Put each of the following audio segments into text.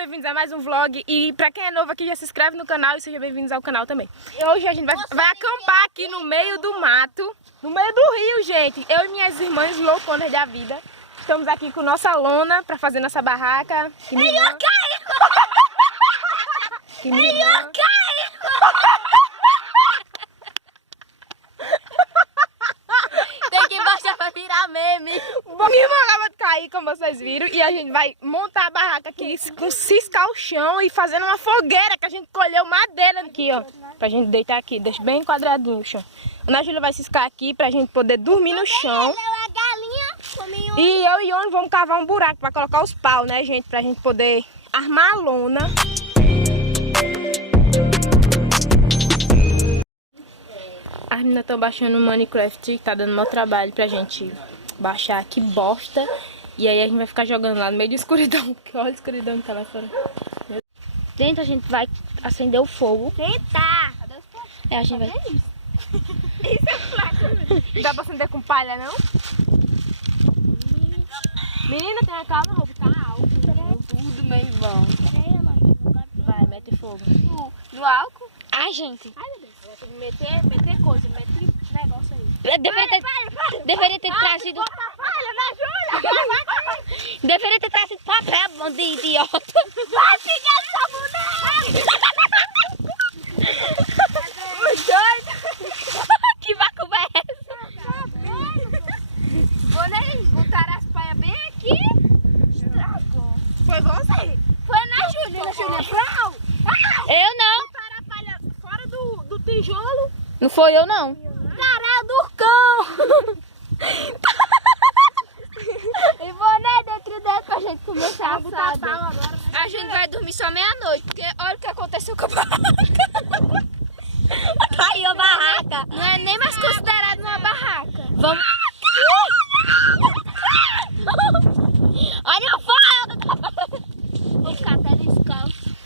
bem-vindos a mais um vlog. E pra quem é novo aqui, já se inscreve no canal e sejam bem-vindos ao canal também. E hoje a gente vai acampar aqui no meio do mato, no meio do rio, gente. Eu e minhas irmãs louconas da vida. Estamos aqui com nossa lona pra fazer nossa barraca. Que minha irmã... Que minha irmã... Tem que baixar pra virar meme. Bom, minha irmã acaba de cair, como vocês viram. E a gente vai montar a barraca aqui com ciscar o chão e fazendo uma fogueira que a gente colheu madeira aqui, ó. Pra gente deitar aqui, deixa bem quadradinho o chão. A Ana Júlia vai ciscar aqui pra gente poder dormir no chão. E eu e Ione vamos cavar um buraco pra colocar os paus, né, gente? Pra gente poder armar a lona. As meninas estão baixando o Minecraft, tá dando mau trabalho pra gente baixar, que bosta. E aí a gente vai ficar jogando lá no meio de escuridão, porque olha a escuridão que tá lá fora. Dentro a gente vai acender o fogo. Eita! É, a gente vai... Isso é flaco. Não dá pra acender com palha, não? Menina, tem a calma, roupa tá alto. Tudo, meu irmão. Vai, mete fogo. No álcool? Ai, gente. Ai, meu Deus. Vai ter que meter coisa, meter negócio aí. Deveria ter trazido... Deveria ter trazido papel de idiota. Vai ficar essa boneca! Os dois. Que vacuba é essa? Vocês botaram as paias bem aqui. Estragou. Foi você. Foi na Júlia. Na Júlia. Não. Eu não. Botaram a palha fora do tijolo. Não foi eu não. Caralho, Durcão. E boné dentro dela pra gente começar a Botar assado. pau agora. A gente vai dormir só meia-noite, porque olha o que aconteceu com a barraca. Caiu a barraca. Não é nem mais considerado uma barraca. Vamos. Olha o fogo! Vou ficar até descalço.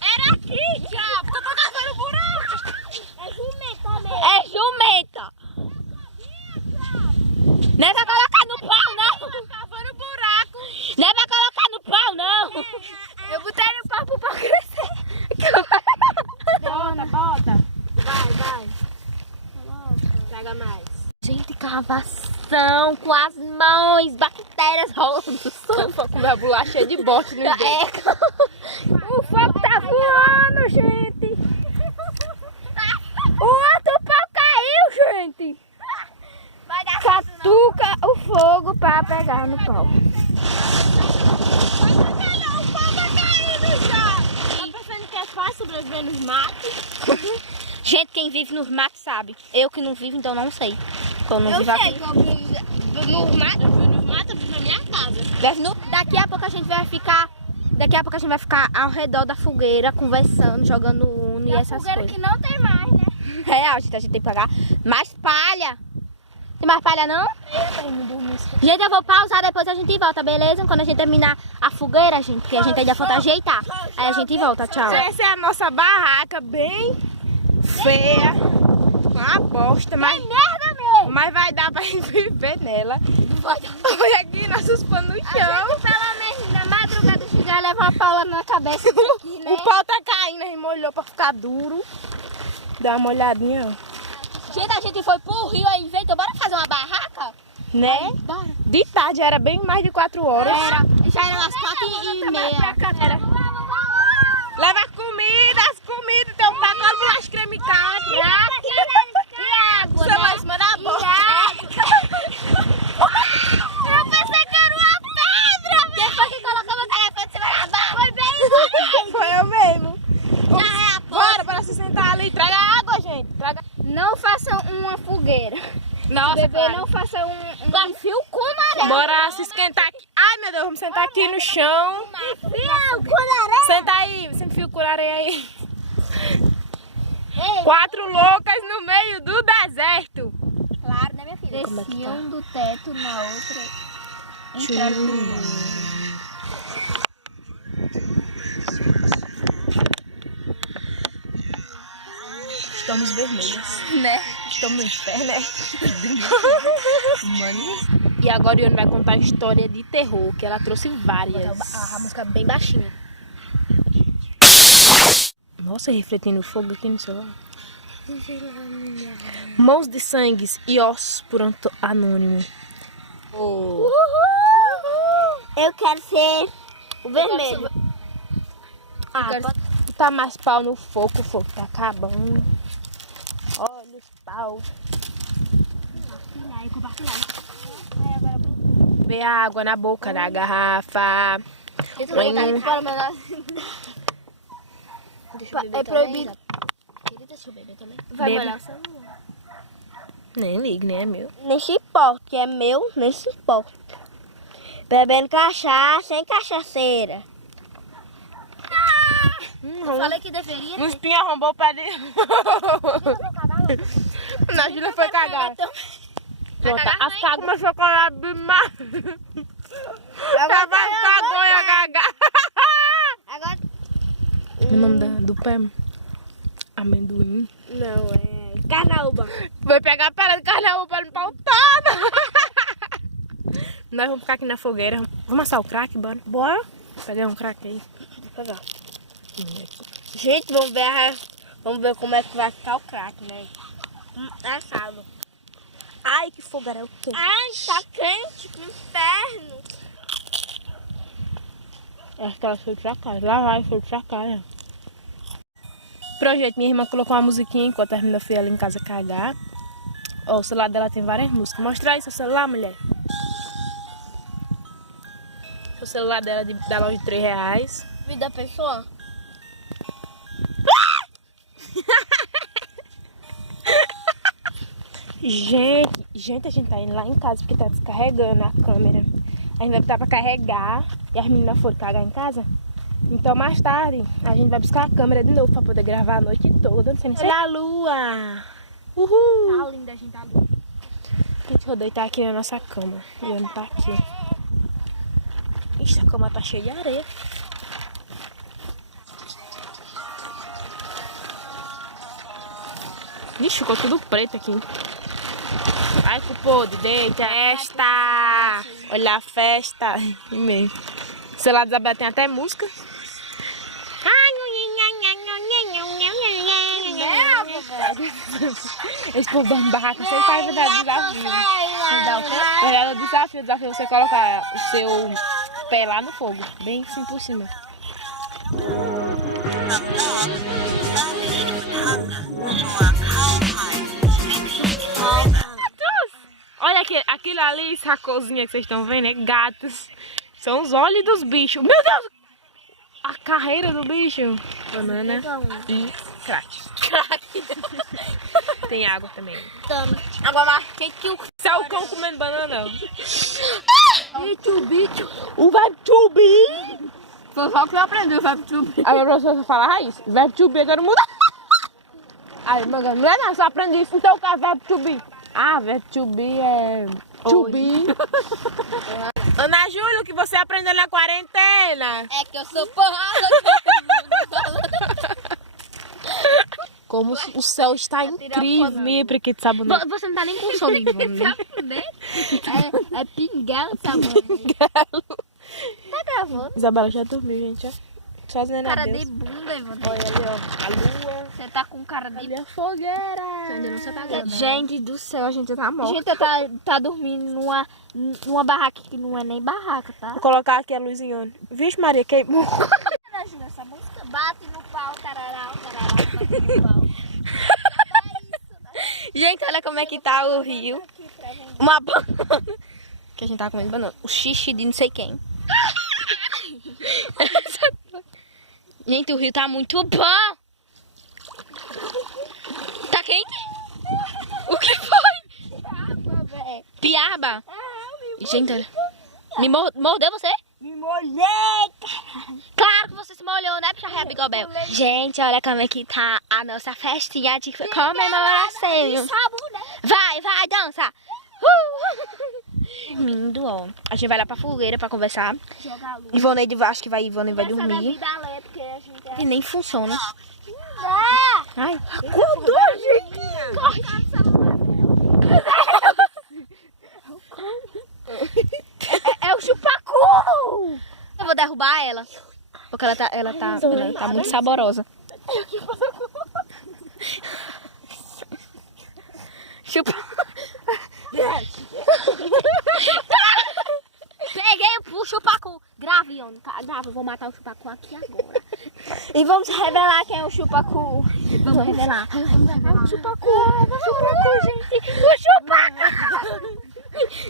Era aqui, diabo! Eu tô cavando buraco! É jumenta mesmo! É jumenta! Não é pra colocar no pau, não! Cavando buraco. Não é pra colocar no pau, não! Eu botei no pau pro pau crescer! Bota. Vai. Traga mais. Gente, cavação com as mãos, bactérias rolando do sol. Tô com a bolacha cheia de bote no dedo. O fogo tá voando, gente. O outro pau caiu, gente. Catuca o fogo pra pegar no pau. Tá pensando que é fácil sobreviver nos matos? Gente, quem vive nos matos sabe. Eu que não vivo, então não sei. Eu não vivo aqui. que eu vivo nos matos, eu vivo na minha casa. Daqui a pouco a gente vai ficar. Daqui a pouco a gente vai ficar ao redor da fogueira, conversando, jogando Uno e essas coisas. Que não tem mais, né? Real, gente, a gente tem que pegar mais palha. Tem mais palha, não? Gente, eu vou pausar, depois a gente volta, beleza? Quando a gente terminar a fogueira, gente, porque a gente ainda falta ajeitar. Aí a gente volta, tchau. Essa é a nossa barraca, bem feia. Uma bosta, mas... merda mesmo! Mas vai dar pra gente viver nela. Olha aqui nossos panos no chão. Pelo menos na madrugada chegar e levar uma paula na cabeça aqui, né? O pau tá caindo, a gente molhou pra ficar duro. Dá uma olhadinha, ó. Gente, a gente foi pro rio aí, inventou, bora fazer uma barraca? Né? Bora. De tarde, era bem mais de 4 horas. Já era umas 4h30. Era. Leva as comidas, tem um pacote de bolacha creme caldo. E água, Você vai em cima da bola. Eu pensei que era uma pedra, meu. Depois que colocamos o telefone em cima da bola. Foi bem isso. Foi eu mesmo. Já é a porta. Bora se sentar ali. Traga água, gente. Traga. Não façam uma fogueira. Nossa, Bebê, cara. não faça um fio com amarelo. Bora se esquentar aqui. Ai, meu Deus, vamos sentar aqui no chão. Fio com amarelo. Senta aí, senta fio com areia aí. 4 loucas no meio do deserto. Claro, né, minha filha? Desciam do teto na outra. Entraram no mundo. Estamos vermelhas. Né? Estamos no inferno, né? Mano. E agora a Ione vai contar a história de terror, que ela trouxe várias. A música bem baixinha. Nossa, refletindo fogo aqui no celular. Mãos de sangues e ossos por anônimo. Oh. Eu quero ser o vermelho. Tá mais pau no fogo, o fogo tá acabando. Olha os pau. Vê a água na boca da garrafa. É proibido. Deixa eu beber também. Vai molhar o celular. Nem ligue, nem é meu. Nem se importa, que é meu, nem se importa. Bebendo cachaça, sem cachaceira. Falei que deveria. O espinho arrombou o pé dele. A Júlia foi cagar. Pronto, as cagas começou a colar demais. Ela vai cagou a cagar. Agora. O nome do pé? Amendoim. Não, é carnaúba. Vai pegar a pele de carnaúba pra limpar o todo. Nós vamos ficar aqui na fogueira. Vamos assar o crack, bora? Bora? Pegar um crack aí. Vou pegar. Gente, vamos ver como é que vai ficar o crack, né? Assado. Ai, que fogaréu quente. Ai, tá quente, que inferno. Acho que ela foi pra casa. Lá vai, foi pra casa. Projeto, minha irmã colocou uma musiquinha enquanto a menina foi ela em casa cagar. Ó, o celular dela tem várias músicas. Mostra aí seu celular, mulher. O celular dela é da loja de R$3. Vida pessoa? Gente, a gente tá indo lá em casa porque tá descarregando a câmera. A gente vai botar pra carregar e as meninas foram cagar em casa. Então mais tarde a gente vai buscar a câmera de novo pra poder gravar a noite toda. Não sei nem se... Olha a lua! Uhul! Tá linda, a gente tá linda. A gente vai deitar aqui na nossa cama. E eu não tá aqui. Ixi, a cama tá cheia de areia. Ixi, ficou tudo preto aqui. Ai, que podre, deita. Festa! Olha a festa. O celular da Isabela tem até música. Esse povo dorme barraca sem faz verdade desafio. Verdade desafio, você colocar o seu pé lá no fogo, bem assim por cima. Olha aquilo ali, essa cozinha que vocês estão vendo, é gatos. São os olhos dos bichos. Meu Deus! A carreira do bicho. Banana e crack. Tem água também. Água mais quente que o... Isso é o cão comendo banana. Bicho. O verbo to be. Foi só que eu aprendi o verbo to be. A minha professora fala isso. Verbo to be, agora muda. Aí, manga, não é nada, só aprendi isso. Então o que é verbo to be? Ah, verbo to be é... To be. Ana Júlia, o que você aprendeu na quarentena? É que eu sou porrada. Como o céu está incrível. Minha prequita de sabonete. Você não tá nem com sono, Ivone. É pinguelo de sabonete. Tá gravando? Isabela já dormiu, gente, ó. Sozinha na Cara Deus. de bunda, Ivone. Olha ali, ó. A lua. Você tá com cara de... Ali a fogueira. Você ainda não se apagou, né? Gente do céu, a gente tá morta. A gente tá dormindo numa barraca que não é nem barraca, tá? Vou colocar aqui a luzinha. Vixe, Maria, queimou. Ajuda essa música. Bate no pau, tararau, bate no pau. Gente, olha como é que tá o rio. Uma banana. Que a gente tá comendo banana. O xixi de não sei quem. Gente, o rio tá muito bom. Tá quente? O que foi? Piaba? Gente, olha. Me mordeu você? Me molhei, Claro que você se molhou, né, Picharreia Bigobel? Gente, olha como é que tá a nossa festinha de comemoração. Vai, dança. Dormindo, ó. A gente vai lá pra fogueira pra conversar. Ivone, acho que Ivone vai dormir. E nem funciona. Ai, acordou, gente. Corre. É o chupacu. Eu vou derrubar ela. Porque ela tá muito saborosa. Chupa. Peguei o chupacu. Grave, Ione. Grave, eu vou matar o chupacu aqui agora. E vamos revelar quem é o chupacu. Vamos revelar. O chupacu, gente. O chupacu.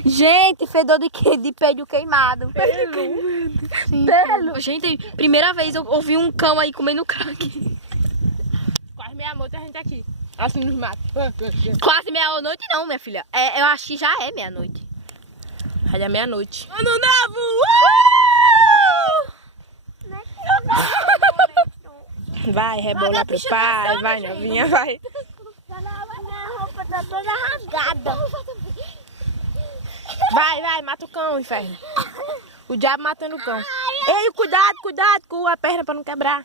Gente, fedor de peido queimado. Pelo. Gente, primeira vez eu ouvi um cão aí comendo crack. Quase meia-noite a gente aqui. Assim nos matos. Quase meia-noite não, minha filha. Eu acho que já é meia-noite. Já é meia-noite. Ano novo! Vai, rebola pro pai, vai, novinha, vai. Minha roupa tá toda rasgada. Vai, mata o cão, inferno. O diabo matando o cão. Ei, cuidado com a perna pra não quebrar.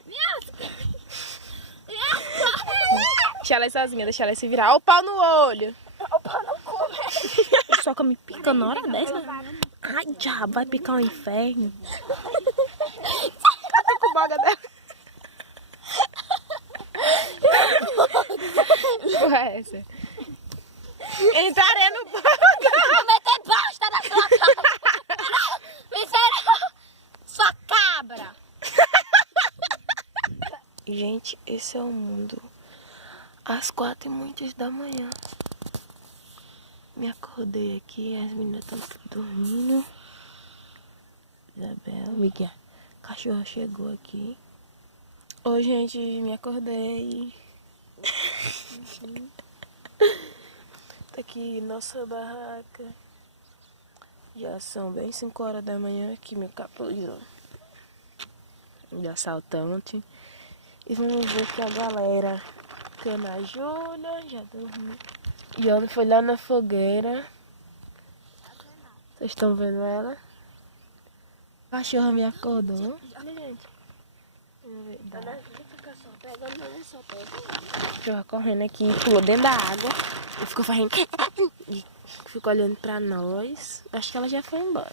Deixa ela ir sozinha, deixa ela se virar. Ó o pau no olho. O pau não come. Só que me pica na hora dessa. Ai, diabo, vai picar o inferno. Tá com boga dela. Porra, é essa? Entrarei no boga. Meter bosta na sua cara! Miserável! Sua cabra! Gente, esse é o mundo. Às 4 e muitas da manhã. Me acordei aqui, as meninas estão dormindo. Isabel, Miguel, cachorro chegou aqui. Oi, gente, me acordei. Tá aqui nossa barraca. Já são bem 5 horas da manhã aqui, meu capuz, ó. De assaltante. E vamos ver que a galera. Cana Júlia, já dormiu. E ontem foi lá na fogueira. Vocês estão vendo ela? A cachorra me acordou. Olha, gente. A cachorra correndo aqui, pulou dentro da água. E ficou fazendo. E ficou olhando pra nós. Acho que ela já foi embora.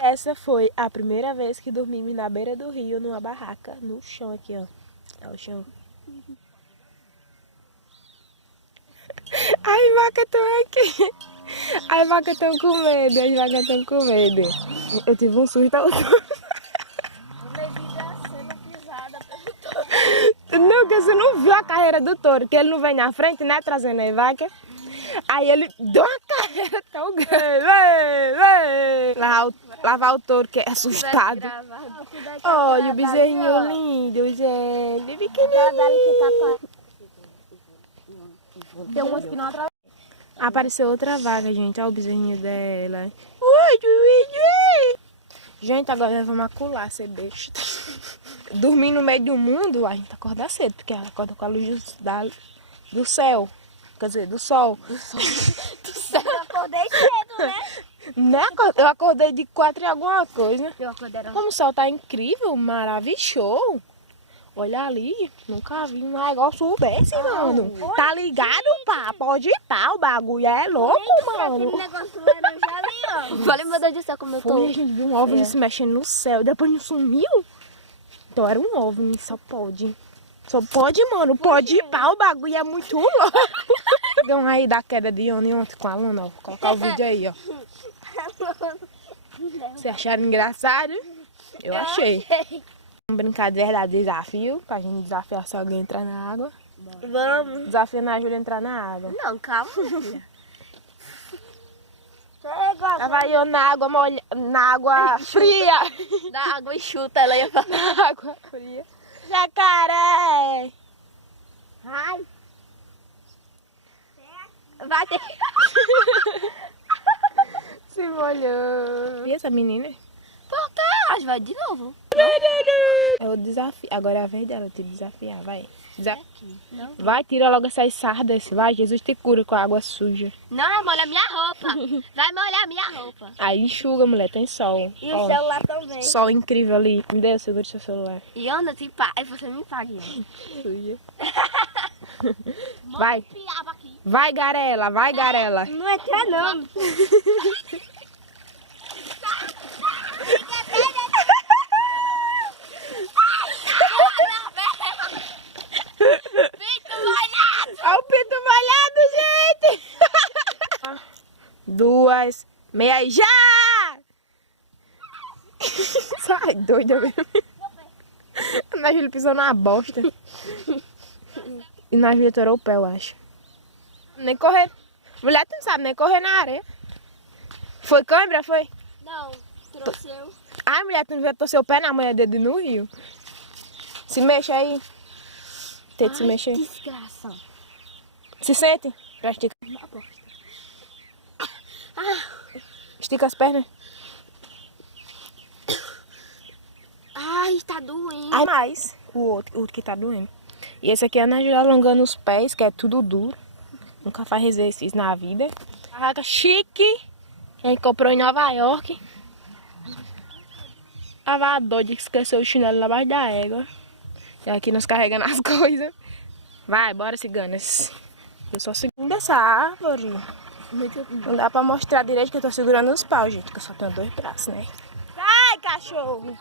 Essa foi a primeira vez que dormimos na beira do rio, numa barraca, no chão aqui, ó. É o chão. As vacas estão aqui. As vacas estão com medo, as vacas estão com medo. Eu tive um susto. Não, que você não viu a carreira do touro, que ele não vem na frente, né, trazendo as vacas. Aí ele deu uma carreira tão grande. Lá vai o touro, que é assustado. Olha o bezerrinho lindo, gente. Pequenininho. Tem umas que não atravessam. Apareceu outra vaca, gente. Olha o bezerrinho dela. Ui. Gente, agora nós vamos acular, ser besta. Dormir no meio do mundo, a gente acorda cedo, porque ela acorda com a luz do céu. Quer dizer, do sol. Do céu. Eu acordei cedo, né? Eu acordei de 4 e alguma coisa. Eu acordei. Como o sol tá incrível, maravilhoso. Olha ali, nunca vi um negócio desse, mano. Tá ligado, pá? Pode ir, pá, o bagulho é louco, mano. Aquele negócio laranja ali, ó. Falei, meu Deus do céu, como eu tô. Foi, a gente viu um OVNI se mexendo no céu, depois não sumiu. Então era um OVNI, só pode. Só pode, mano, pode ir, pá, o bagulho é muito louco. Deu aí da queda de ontem com a Luna, ó. Vou colocar o vídeo aí, ó. Vocês acharam engraçado? Eu achei. Vamos brincar de verdade, desafio, pra gente desafiar se alguém entrar na água. Vamos. Desafiando a Júlia a entrar na água. Não, calma, filha. Ela vai eu na água na água fria. Dá água e chuta, ela ia falar. Na água fria. Jacaré! Ai. Vai ter que... Se molhou. E essa menina? Por quê? Acho que vai de novo. É o desafio. Agora é a vez dela te desafiar, vai. Não. Vai, tira logo essas sardas. Vai, Jesus te cura com a água suja. Não, molha minha roupa. Vai molhar minha roupa. Aí enxuga, mulher, tem sol. E Ó, o celular também. sol incrível ali. Me dê, segura seu celular. E anda, te paga. Aí você me paga. Suja. Vai. Piaba aqui. Vai, Garela, vai, Garela. Não é que é não. Meia aí já! Sai doida mesmo. A Júlia pisou na bosta. E na Júlia torou o pé, eu acho. Nem correr. Mulher, tu não sabe nem correr na areia. Foi câimbra, foi? Não, trouxeu. Ai, mulher, tu não viu torcer o pé na manhã dele no rio? Se mexe aí. Tenta se mexer. Desgraça. Se sente. Já estica. Estica as pernas. Ai, tá doendo. Ai, mais. O outro que tá doendo. E esse aqui é a Ana Júlia alongando os pés, que é tudo duro. Nunca faz exercício na vida. Barraca chique. A gente comprou em Nova York. Tava doida que esqueceu o chinelo lá abaixo da égua. E aqui nós carregando as coisas. Vai, bora, ciganas. Eu só seguro essa árvore. Não dá pra mostrar direito que eu tô segurando os paus, gente. Que eu só tenho 2 braços, né? Sai, cachorro!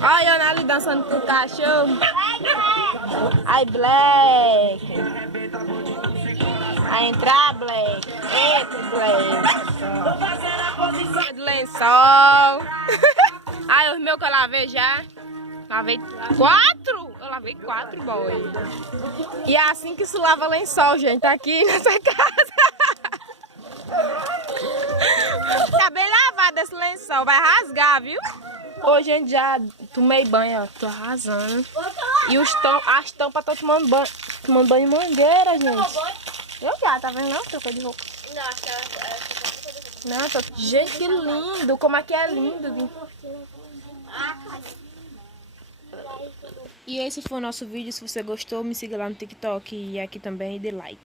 Olha a Ana ali dançando com o cachorro. Ai, Black. Vai entrar, Black. Eita, Black. Do lençol. Ai, os meus que eu lavei já. Lavei 4? Eu lavei 4, boy. E é assim que se lava lençol, gente. Tá aqui nessa casa. Tá bem lavado esse lençol. Vai rasgar, viu? Hoje, gente, já tomei banho, ó. Tô arrasando. E as tampas estão tomando banho em mangueira, gente. Eu já, tá vendo? Não, trocou de roupa. Nossa, gente, que lindo. Como aqui é lindo. E esse foi o nosso vídeo. Se você gostou, me siga lá no TikTok e aqui também e dê like.